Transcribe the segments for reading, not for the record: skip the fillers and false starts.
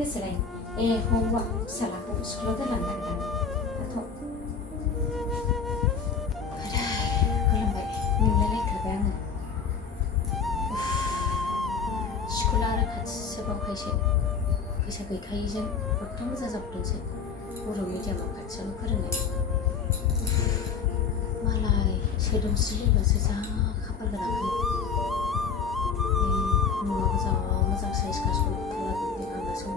गोसोलाय हौवा फिसालाखौ स्कुलाव दोनलांनो नागिरदों दाथ' गोलोमबाय मेंलायलायथारबाय आङो स्कुला आरो खाथिसोबावखायसो फैसा गैखायिजों खथ्था मोजां जाबोदोंसो बर' मिडियामाव खाथियावनो फोरोंनाय मालाय सोदोमस्रि लोगोसो जा खाफाल गोनांखाय न'आबो जा मोजां साइज स्कुल खालामदों आं दासो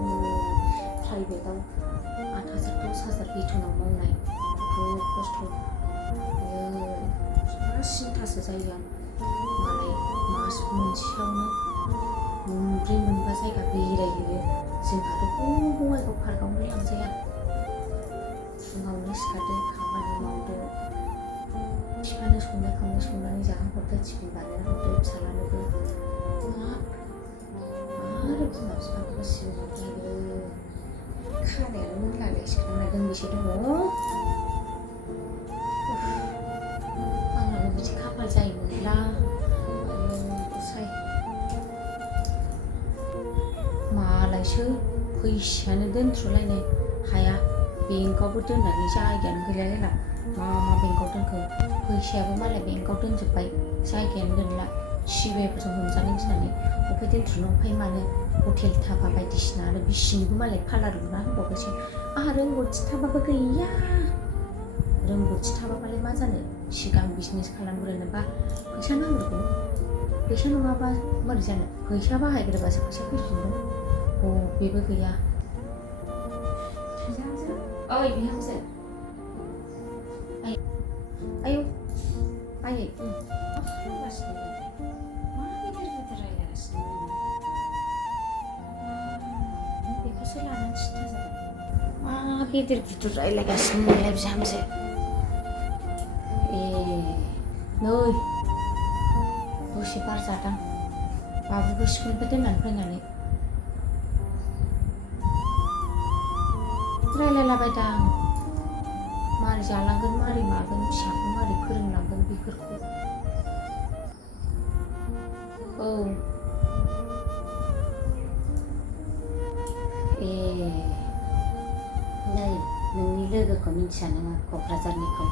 प्राइभेटाव 8,000 10,000 बेथनाव मावनाय बहुद खस्थ' जा सिन्थासो जायो आं मालाय मास मोनसेयावनो 4-5 जायगा बेरायहैयो जोंहाथ' बङाइगाव पार्कआवनो लांजाया फुङावनो सिखारदो खामानि मावदो बिफानो संनाय खावनाय संनानै जाहोहरदो टिफिन बानायना हरदो फिसाज्लानोबो आरो बिमा बिफाखौबो सिबिहरलायो खानायानो मोनलालाय सिखारनाय दोंबेसे दङ आंनाबो बिदि खाफाल जायोमोनब्ला साय मालायसो फैसायानो दोनथ्र'लायनाय हाया बेंकआवबो दोननानै जायगायानो गैलायला मा बेंकआव दोनखो फैसायाबो मालाय बेंकआव दोनजोब्बाय जायगायानो गैला सिबिआइफोरजों हमजानो गिनानै अफाय दोनथ्र'नो अफाय मानो हटेल धाबा बायदिसिना आरो बिसिनिबो मालाय पार्लार लुना होबावबायसो आंहा रोंगौथि थाबाबो गैया रोंगौथि थाबाबालाय मा जानो सिगां बिजनेस खालामग्रोनोबा फैसा नांग्रोगौ फैसा नङाबा मारै जानो फैसा बाहायग्रोबासो फैसा फैफिनगोन बेबो गैया ओइ बिहामजो आयौ आयै मा खालामगासिनो मा गिदिर रायलायगासिनो बेखौसो लानानै सिन्था जादों मा गिदिर रायलायगासिनो नोंलाय बिहामजो नै दसे बार जादां बाबुखौ स्कुलनिफ्राय दोननानै फैनानै रायलायलाबायदां मारै जालांगोन मारै मागोन फिसाखौ मारै फोरोंलांगोन बेफोरखौ औ नै नोंनि लोगोखौ मिन्थिया नोङो क'क्राझारनिखौ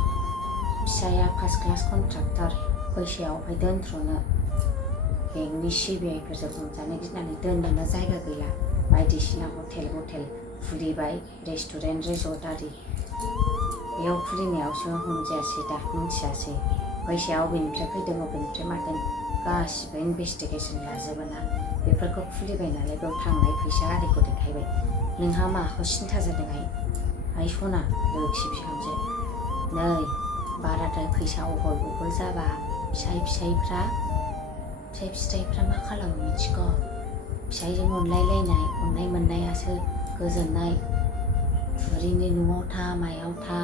फिसाया फार्स्ट क्लास कन्ट्राक्टर फैसायावहाय दोनथ्र'नो बेंकनि सिबिआइफोरजों हमजानो गिनानै दोननोनो जायगा गैला बायदिसिना हटेल खुलिबाय रेस्टुरेन्ट रिजर्ट आरि बेयाव खुलिनायावसो हमजायासै दा मिन्थियासै फैसाया अबेनिफ्राय फैदों अबेनिफ्राय मादों गासिबो इनभेस्टिगेसन लाजोबोना बेफोरखौ खुलिबाय नालाय बेयाव थांनाय फैसा आरिखौ देखायबाय नोंहा माखौ सिन्था जादों आइ सना लोखि बिहामजो नै बाराद्राय फैसा अहल जाबा फिसाइफ्रा मा खालामो मिथिगौ फिसाइजों अनलायलायनाय अननाय मोननायासो गोजोननाय थुरिनि न'आव था मायाव था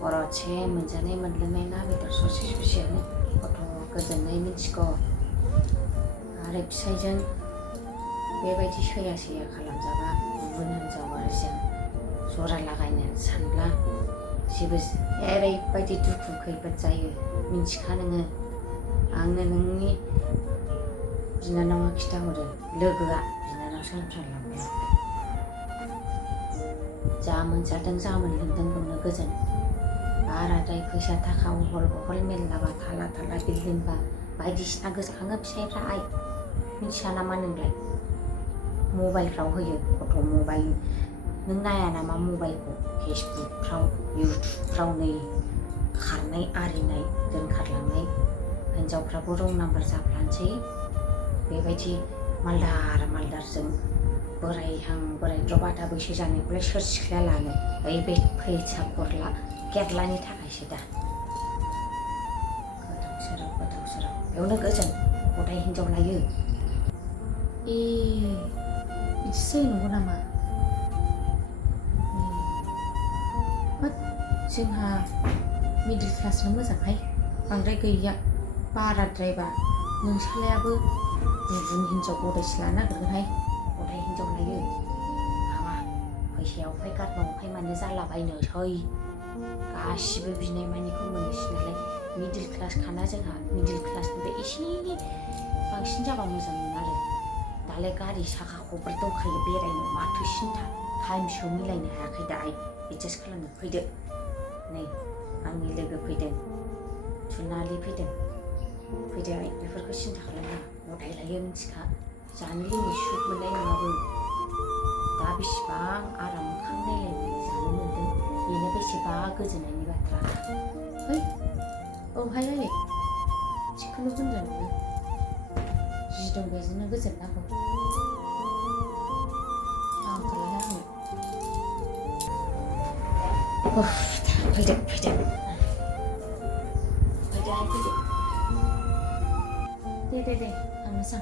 खर'से मोनजानाय मोनलोंनाय ना बेदर ससेयानो गथ' गोजोननाय मिथिगौ आरो फिसाइजों बेबायदि सैया खालामजाबा गुबुन हिनजाव आरो जों जरा लागायनो सानब्ला जेबो ओरैबायदि दुखु खैफोद जायो मिन्थिखा नोङो आंनो नोंनि बिनानावा खिथाहरो लोगोआ बिनानाव सोलोंलांबाय जा मोनजादों जा मोनलोंदों बेवनो गोजोन बाराद्राय फैसा थाखा अहल मेरलाबा थाला बिल्डिंबा बायदिसिना गोसोखाङो फिसाइफ्रा आइ मिथिया नामा नोंलाय मबाइलफ्राव होयो गथ' मबाइल नों नाया नामा मबाइलखौ फेसबुकफ्राव इउटुबफ्राव नै खारनाय आरिनाय दोनखारलांनाय हिनजावफ्राबो रं नाम्बार जाफ्लानोसै बेबायदि मालदारजों बोरायद्राय बादा बैसो जानायखौलाय सोर सिख्लाया लानो बे फैसा केरलानि थाखायसो दा गोदाव सोराव बेयावनो गोजोन गथाय हिनजाव लायो बिदिसो नंगौ नामा जोंहा मिडिल क्लासनो मोजांहाय बांद्राय गैया बाराद्रायबा नोंसालायाबो गुबुन हिनजाव गदायसो लानो नागिरगोनहाय गदाय हिनजाव लायो हामा फैसायावहाय गारबावहाय मानो जालाबायनोसै गासिबो बिनाय मानिखौ मोनोसै नालाय मिडिल क्लास खाना जोंहा मिडिल क्लासनिफ्राय एसे बांसिन जाबा मोजां मोनो आरो दालाय गारि साखा खब्रै दंखायो बेरायनो माथो सिन्था टाइमसो मिलायनो हायाखै दा आइ एडजास्ट खालामनो फैदो नै आंनि लोगो फैदों थुनालि फैदो आइ बेफोरखौ सिन्था खालामनाङा गथायलायो मिथिखा जानो लोंनो सुख मोननाय नङाबो दा बेसेबां आराम मोखां नायलाय जानो मोनदों बेनो बेसेबा गोजोननायनि बाथ्रा है औहाय आइ थिखौनो बुंदों नोङो जि दं बेजोंनो गोजोननांगौ आंखौलाय आङो फैदो आइ फैदो दे आं मोजां